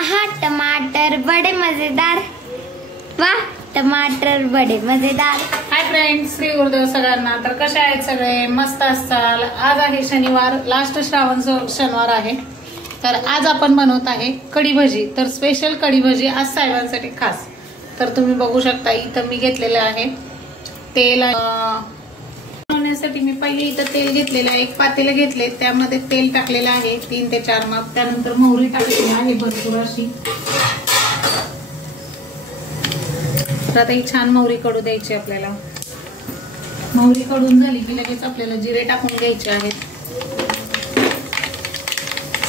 आहा टमाटर बड़े मजेदार। वाह टमाटर बड़े मजेदार। हाय फ्रेंड्स, श्री गुरुदेव सगळ्यांना। तर कशा आहेत सगळे? मस्त असाल। आज आहे शनिवार, लास्ट श्रावण शनिवार आहे। तर आज आपण बनवत आहे कढी भजी। तर स्पेशल कढी भजी आज साहेबांसाठी खास। तर तुम्ही बघू शकता इथं मी घेतलेलं आहे तेल। बनवण्यासाठी मी पहिले इथं तेल घेतलेलं आहे, एक पातेलं घेतले, त्यामध्ये तेल टाकलेलं आहे 3 ते 4 माप। त्यानंतर मोहरी टाकलेली आहे भरपूर अशी। तर आता ही छान मोहरी कडू द्यायची आपल्याला। मोहरी कडून झाली की लगेच आपल्याला जिरे टाकून घ्यायचे आहेत।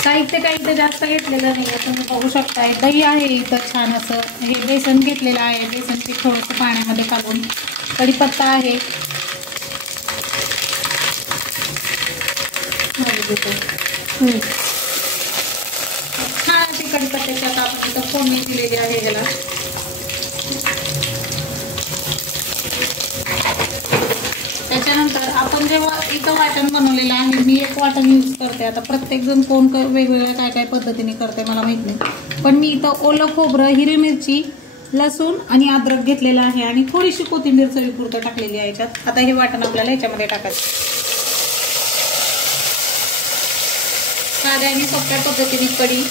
साहित्य काही इथं जास्त घेतलेलं नाही, तुम्ही बघू शकता। दही आहे इथं छान असं, हे बेसन घेतलेलं आहे, बेसन पीठ थोडंसं पाण्यामध्ये काढून। कढीपत्ता आहे, छान अशी कढीपत्त्याची आता आपण इथं फोडणी दिलेली आहे ह्याला। त्याच्यानंतर आपण जेव्हा इथं वाटण बनवलेलं आहे, मी एक वाटण यूज करते। आता प्रत्येक जण कोण वेगवेगळ्या काय पद्धतीने करते मला माहित नाही, पण मी इथं ओलं खोबरं, हिरवी मिरची, लसूण आणि अद्रक घेतलेलं आहे आणि थोडीशी कोथिंबीर चवीपुरतं टाकलेली आहे याच्यात। आता हे वाटण आपल्याला याच्यामध्ये टाकायचं। साध्या आणि सोप्या पद्धतीने कढी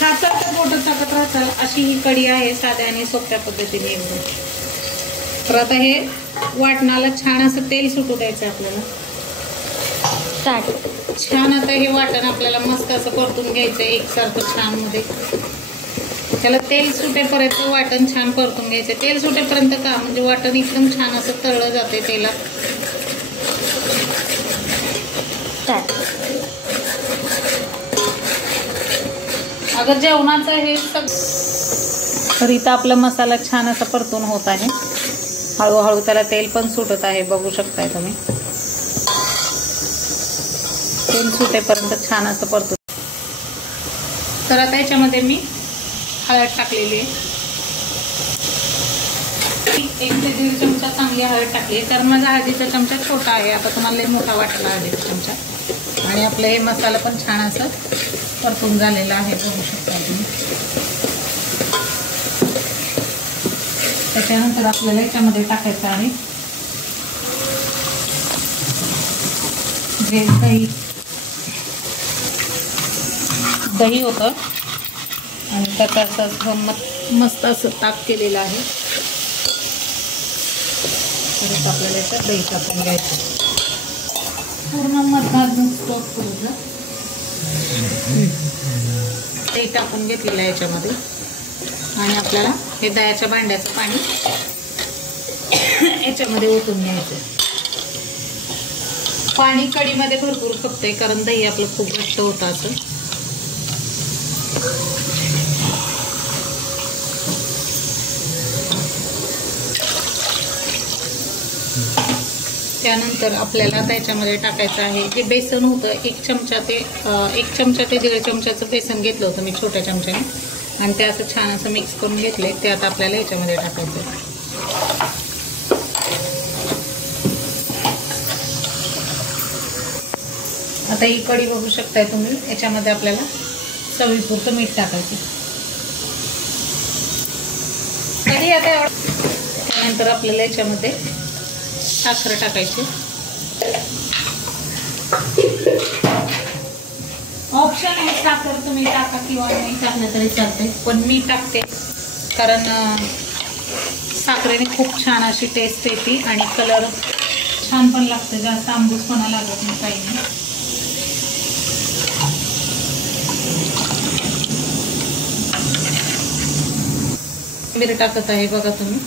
खाचा तर बोटं टाकत राहताल अशी ही कढी आहे, साध्या आणि सोप्या पद्धतीने एकदम। तर आता हे वाटणाला छान असं तेल सुटू द्यायचं आपल्याला। छान आता हे वाटण आपल्याला मस्त असं परतून घ्यायचं एकसारखं छान मध्ये। त्याला तेल सुटेपर्यंत वाटण छान परतून घ्यायचं। तेल सुटेपर्यंत का, म्हणजे वाटण एकदम छान असं तळलं जाते तेलात। अगर जेवणाचं हे तर इथं आपला मसाला छान असा परतून होत आहे। हळूहळू त्याला तेल पण सुटत आहे, बघू शकताय तुम्ही। तेल सुटेपर्यंत छान असं परतून। तर आता याच्यामध्ये मी हळद टाकलेली आहे, 1 ते 1.5 चमचा चांगली हळद टाकली आहे, कारण माझा हळदीचा चमचा छोटा आहे। आता तुम्हाला लई मोठा वाटला हळदीचा चमचा। आणि आपलं हे मसाला पण छान असं परतून झालेला आहे, बघू शकता तुम्ही। त्याच्यानंतर आपल्याला याच्यामध्ये टाकायचं आहे जे दही होतं आणि त्याचं असं मस्त असं ताक केलेलं आहे। परत आपल्याला याच्यात दही टाकून घ्यायचं, पूर्ण मधभाजून स्टॉक करूचं। दही टाकून घेतलेलं आहे याच्यामध्ये आणि आपल्याला हे दह्याच्या भांड्याचं पाणी याच्यामध्ये ओतून घ्यायचं। पाणी कढीमध्ये भरपूर खपतंय, कारण दही आपलं खूप घट्ट होतं असं। त्यानंतर आपल्याला त्याच्यामध्ये टाकायचं आहे जे बेसन होतं, 1 चमचा ते 1.5 चमच्याचं बेसन घेतलं होतं मी छोट्या चमच्याने, आणि ते असं छान असं मिक्स करून घेतले। ते आता आपल्याला याच्यामध्ये टाकायचं। आता ही कढी बघू शकताय तुम्ही, याच्यामध्ये आपल्याला चवीपुरतं मीठ टाकायचं। कढी आता त्यानंतर आपल्याला याच्यामध्ये साखर टाकायची। ऑप्शन आहे, साखर तुम्ही टाका किंवा नाही टाकलं तरी चालते, पण मी टाकते कारण साखरेने खूप छान अशी टेस्ट येते आणि कलर छान पण लागते, जास्त आंबूसपणा लागत नाही, काही नाही। मिरची टाकत आहे बघा तुम्ही,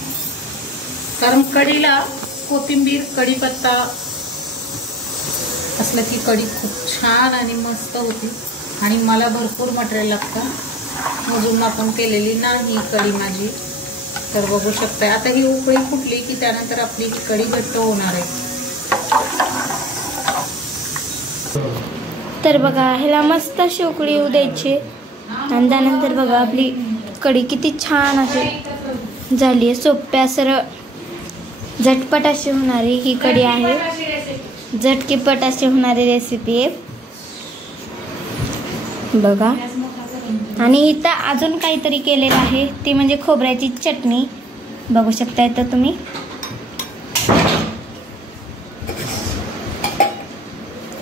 कारण कढीला कोथिंबीर कढीपत्ता असलं की कढी खूप छान आणि मस्त होती। आणि मला भरपूर मटेरियल लागतं, अजून आपण केलेली नाही कढी माझी। तर बघू शकता आता ही उकळी फुटली की त्यानंतर आपली कढी घट्ट होणार आहे। तर बघा ह्याला मस्त अशी उकळी येऊ द्यायची आणि त्यानंतर बघा आपली कढी किती छान अशी झाली आहे। सोप्या सरळ झटपट अशी होणारी ही कढी आहे, झटकीपट अशी होणारी रेसिपी आहे बघा। आणि इथं अजून काहीतरी केलेलं आहे, ती म्हणजे खोबऱ्याची चटणी. बघू शकता इथं तुम्ही.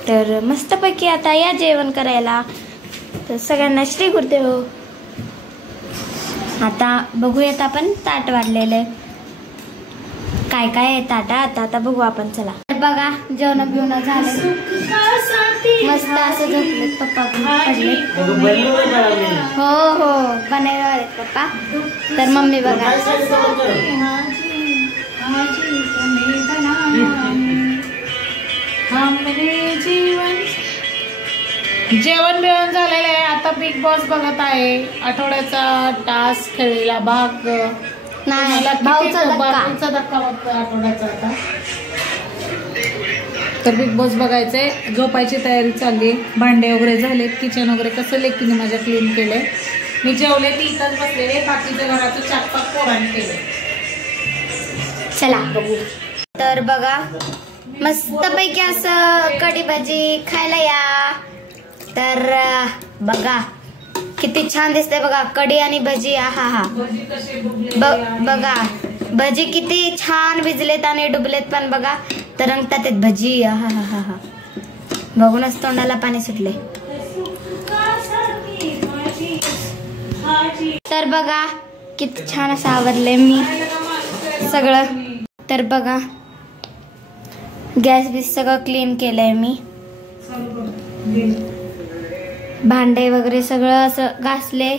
तर मस्तपैकी आता या जेवण करायला. तर सगळ्यांना श्री गुरुदेव. आता बघूयात आपण ताट वाढलेलं काय काय आहे ताटात. आता बघू आपण. चला बघा जेवण बिवण झालं, मस्त असं झोपले पप्पा पडले. हो हो बनायला पप्पा. तर मम्मी बघा जेवण बिवण झालेलं आहे. आता बिग बॉस बघत आहे. आठवड्याचा टास्क खेळलेला भाग नाही, भाऊचा धक्का बघतोय आठवड्याचा. आता तर बिग बॉस बघायचंय. झोपायची तयारी चालली. भांडे वगैरे झालेत. किचन वगैरे कसं लेकीने माझ्या क्लीन केलंय. मी जेवले ती इथंच बसलेले. बाकीच्या घराचं चाकपाक पोराने केलंय. चला बघू. तर बघा मस्तपैकी असं कढी भाजी खायला या. तर बघा किती छान दिसते बघा कढी आणि भजी. हा हा बघा भजी किती छान भिजलेत आणि डुबलेत पण बघा तरंगतात भजी. हा हा हा हा बघूनच तोंडाला पाणी सुटले. तर बघा किती छान असं आवरले मी सगळं. तर बघा गॅस बीस सगळं क्लीन केलंय मी. भांडे वगैरे सगळं असं घासले,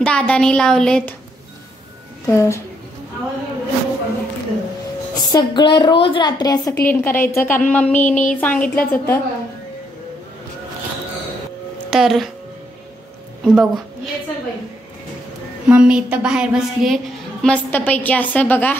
दादानी लावलेत. तर सगळं रोज रात्री असं क्लीन करायचं कारण मम्मीनी सांगितलंच होतं. तर बघू मम्मी इथं बाहेर बसली मस्तपैकी असं बघा